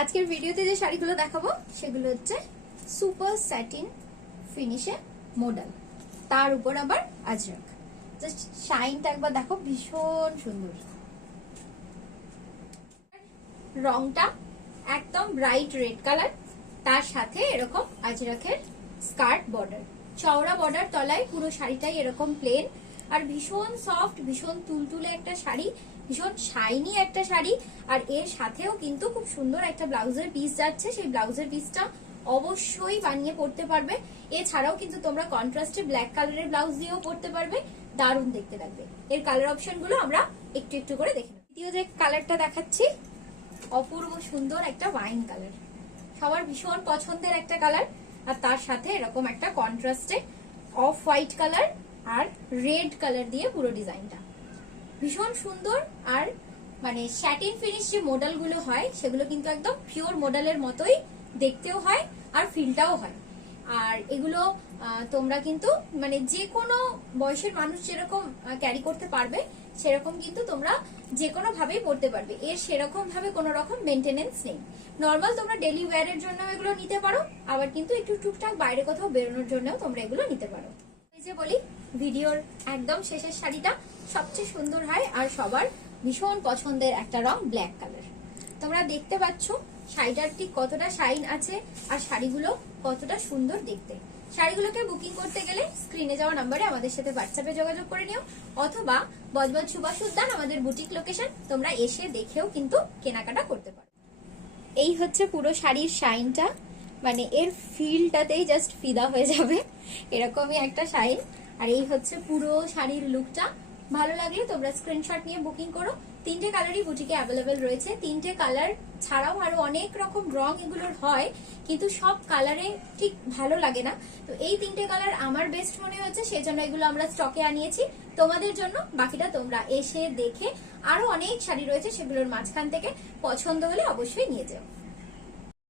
আজকের ভিডিওতে যে শাড়িগুলো দেখাবো সেগুলো হচ্ছে সুপার স্যাটিন ফিনিশে মডেল, তার উপর আবার আজরাক। জাস্ট শাইনটা একবার দেখো, ভীষণ সুন্দর। রংটা একদম ব্রাইট রেড কালার, তার সাথে এরকম আজরাকের স্কার্ট বর্ডার, চওড়া বর্ডার তলায়, পুরো শাড়িটাই এরকম প্লেন। আর ভীষণ সফট, ভীষণ তুলতুলে একটা শাড়ি, ভীষণ শাইনি একটা শাড়ি। আর এর সাথেও কিন্তু খুব সুন্দর একটা ব্লাউজের পিস যাচ্ছে, সেই ব্লাউজের পিসটা অবশ্যই বানিয়ে পরতে পারবে। এছাড়াও কিন্তু তোমরা কন্ট্রাস্টে ব্ল্যাক কালারের ব্লাউজ দিয়েও পরতে পারবে, দারুণ দেখতে লাগবে। এর কালার অপশন গুলো আমরা একটু একটু করে দেখে নেব। দ্বিতীয় যে কালারটা দেখাচ্ছি, অপূর্ব সুন্দর একটা ওয়াইন কালার, সবার ভীষণ পছন্দের একটা কালার। আর তার সাথে এরকম একটা কন্ট্রাস্টে অফ হোয়াইট কালার আর রেড কালার দিয়ে পুরো ডিজাইনটা ভীষণ সুন্দর। আর মানে স্যাটিন ফিনিশ যে মডেল গুলো হয় সেগুলো কিন্তু একদম পিওর মডেলের মতোই দেখতেও হয় আর ফিলটাও হয়। আর এগুলো তোমরা কিন্তু মানে যে কোনো বয়সের মানুষ যেরকম ক্যারি করতে পারবে সেরকম কিন্তু তোমরা যে কোনো ভাবেই পরতে পারবে। এর সেরকম ভাবে কোনো রকম মেনটেনেন্স নেই। নর্মাল তোমরা ডেলি ওয়্যারের জন্য এগুলো নিতে পারো, আবার কিন্তু একটু টুকটাক বাইরে কোথাও বেরোনোর জন্যও তোমরা এগুলো নিতে পারো। এই যে বলি, ভিডিওর একদম শেষের শাড়িটা সবচেয়ে সুন্দর হয় আর সবার ভীষণ পছন্দের একটা রং ব্ল্যাক কালার। তোমরা দেখতে পাচ্ছ শাড়িটার ঠিক কতটা শাইন আছে আর শাড়িগুলো কতটা সুন্দর দেখতে। শাড়িগুলোকে বুকিং করতে গেলে স্ক্রিনে যাওয়া নাম্বারে আমাদের সাথে হোয়াটসঅ্যাপে যোগাযোগ করে নিও, অথবা বজবজ সুভাষ উদ্যান আমাদের বুটিক লোকেশন, তোমরা এসে দেখেও কিন্তু কেনাকাটা করতে পারো। এই হচ্ছে পুরো শাড়ির শাইনটা, মানে এর ফিলটাতেই জাস্ট ফিদা হয়ে যাবে, এরকমই একটা শাইন। আর এই হচ্ছে পুরো শাড়ির লুকটা। ভালো লাগলে তোমরা স্ক্রিনশট নিয়ে বুকিং করো। 3টে কালারই বুটিকে অ্যাভেলেবেল রয়েছে। 3টে কালার ছাড়াও আরো অনেক রকম রং এগুলোর হয়, কিন্তু সব কালারে ঠিক ভালো লাগে না। তো এই 3টে কালার আমার বেস্ট মনে হচ্ছে, সেজন্য এগুলো আমরা স্টকে আনিয়েছি তোমাদের জন্য। বাকিটা তোমরা এসে দেখে, আরো অনেক শাড়ি রয়েছে সেগুলোর মাঝখান থেকে পছন্দ হলে অবশ্যই নিয়ে যাও।